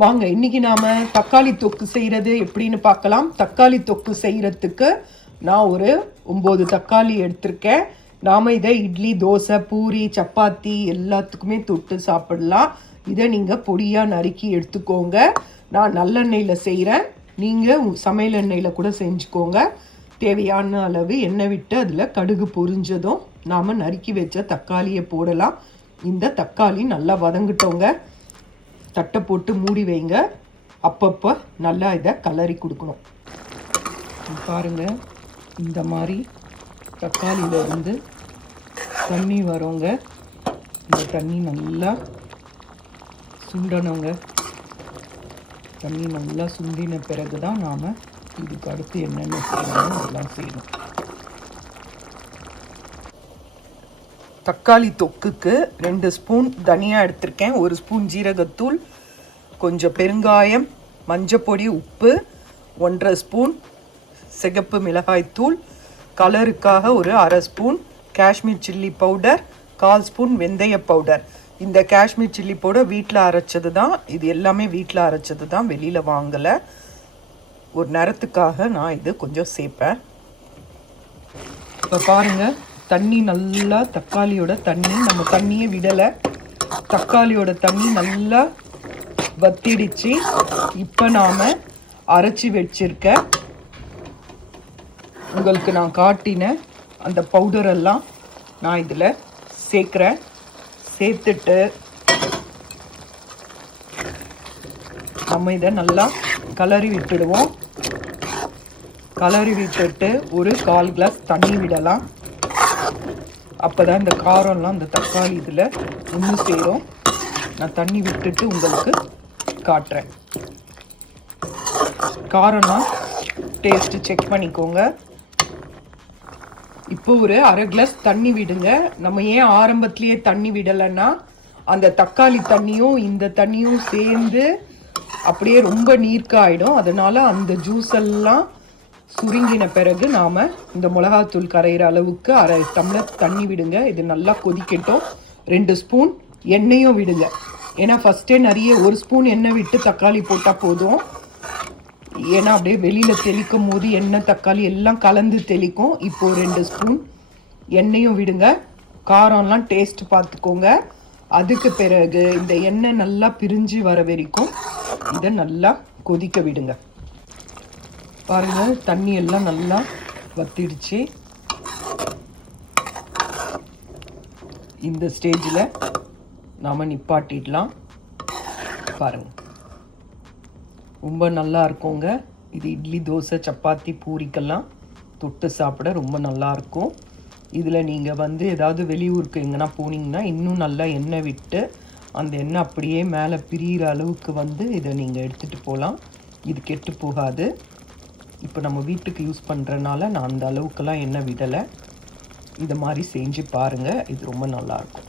வாங்க இன்னைக்கு நாம தக்காளி தொக்கு செய்யறது எப்படின்னு பார்க்கலாம். தக்காளி தொக்கு செய்யறதுக்கு நான் ஒரு ஒம்பது தக்காளி எடுத்திருக்கேன். நாம இதை இட்லி தோசை பூரி சப்பாத்தி எல்லாத்துக்குமே தொட்டு சாப்பிடலாம். இதை நீங்க பொடியா நறுக்கி எடுத்துக்கோங்க. நான் நல்லெண்ணெயில் செய்கிறேன் நீங்கள் சமையல் எண்ணெயில் கூட செஞ்சுக்கோங்க. தேவையான அளவு எண்ணெய் விட்டு அதில் கடுகு பொரிஞ்சதும் நாம் நறுக்கி வச்ச தக்காளியை போடலாம். இந்த தக்காளி நல்லா வதங்கிட்டோங்க. தட்டை போட்டு மூடி வைங்க. அப்பப்போ நல்லா இதை கலரி கொடுக்கணும். பாருங்க இந்த மாதிரி தக்காளியில் இருந்து தண்ணி வரோங்க. இந்த தண்ணி நல்லா சுண்டணுங்க. தண்ணி நல்லா சுண்டின பிறகு தான் நாம் இதுக்கு அடுத்து என்னென்ன செய்யணும் எல்லாம் செய்யணும். தக்காளி தொக்குக்கு ரெண்டு ஸ்பூன் தனியா எடுத்திருக்கேன். ஒரு ஸ்பூன் ஜீரகத்தூள் கொஞ்சம் பெருங்காயம் மஞ்சப்பொடி உப்பு ஒன்றரை ஸ்பூன் சிகப்பு மிளகாய்த்தூள் கலருக்காக ஒரு அரை ஸ்பூன் காஷ்மீர் சில்லி பவுடர் கால் ஸ்பூன் வெந்தய பவுடர். இந்த காஷ்மீர் சில்லி பவுடர் வீட்டில் அரைச்சது தான். இது எல்லாமே வீட்டில் அரைச்சது தான். வெளியில் வாங்கலை. ஒரு நேரத்துக்காக நான் இது கொஞ்சம் சேர்ப்பேன் இப்போ பாருங்கள் தண்ணி நல்லா தக்காளியோட தண்ணி நம்ம தண்ணியே விடலை. தக்காளியோட தண்ணி நல்லா வத்திடுச்சு. இப்போ நாம் அரைச்சி வச்சிருக்க உங்களுக்கு நான் காட்டின அந்த பவுடரெல்லாம் நான் இதில் சேர்க்குறேன். சேர்த்துட்டு நம்ம இதை நல்லா கலரி விட்டுடுவோம். கலரி விட்டுட்டு ஒரு கால் கிளாஸ் தண்ணி விடலாம். அப்போ தான் இந்த காரம்லாம் இந்த தக்காளி இதில் ஒன்று சேரும். நான் தண்ணி விட்டுட்டு உங்களுக்கு காட்டுறேன். காரம்லாம் டேஸ்ட்டு செக் பண்ணிக்கோங்க. இப்போ ஒரு அரை கிளாஸ் தண்ணி விடுங்க. நம்ம ஏன் ஆரம்பத்துலேயே தண்ணி விடலைன்னா அந்த தக்காளி தண்ணியும் இந்த தண்ணியும் சேர்ந்து அப்படியே ரொம்ப நீர்க்காயிடும். அதனால் அந்த ஜூஸ் எல்லாம் சுருங்கின பிறகு நாம் இந்த மிளகாத்தூள் கரையிற அளவுக்கு அரை டம்ளர் தண்ணி விடுங்க. இது நல்லா கொதிக்கட்டும். ரெண்டு ஸ்பூன் எண்ணெயும் விடுங்க. ஏன்னா ஃபஸ்ட்டே நிறைய ஒரு ஸ்பூன் எண்ணெய் விட்டு தக்காளி போட்டால் போதும். ஏன்னா அப்படியே வெளியில் தெளிக்கும் போது எண்ணெய் தக்காளி எல்லாம் கலந்து தெளிக்கும். இப்போது ரெண்டு ஸ்பூன் எண்ணெயும் விடுங்க. காரம்லாம் டேஸ்ட் பார்த்துக்கோங்க. அதுக்கு பிறகு இந்த எண்ணெய் நல்லா பிரிஞ்சு வர வரைக்கும் இதை நல்லா கொதிக்க விடுங்க. பாருங்க தண்ணி எல்லாம் நல்லா வத்திடுச்சு. இந்த ஸ்டேஜில் நாம் நிப்பாட்டிடலாம். பாருங்கள் ரொம்ப நல்லா இருக்குங்க. இது இட்லி தோசை சப்பாத்தி பூரிக்கெல்லாம் தொட்டு சாப்பிட ரொம்ப நல்லா இருக்கும். இதில் நீங்கள் வந்து ஏதாவது வெளியூருக்கு எங்கன்னா போனீங்கன்னா இன்னும் நல்லா எண்ணெய் விட்டு அந்த எண்ணெய் அப்படியே மேலே பிரியிற அளவுக்கு வந்து இதை நீங்கள் எடுத்துகிட்டு போகலாம். இது கெட்டு போகாது. இப்போ நம்ம வீட்டுக்கு யூஸ் பண்ணுறனால நான் அந்த அளவுக்கெல்லாம் எண்ணெய் விடலை. இதை மாதிரி செஞ்சு பாருங்கள் இது ரொம்ப நல்லாயிருக்கும்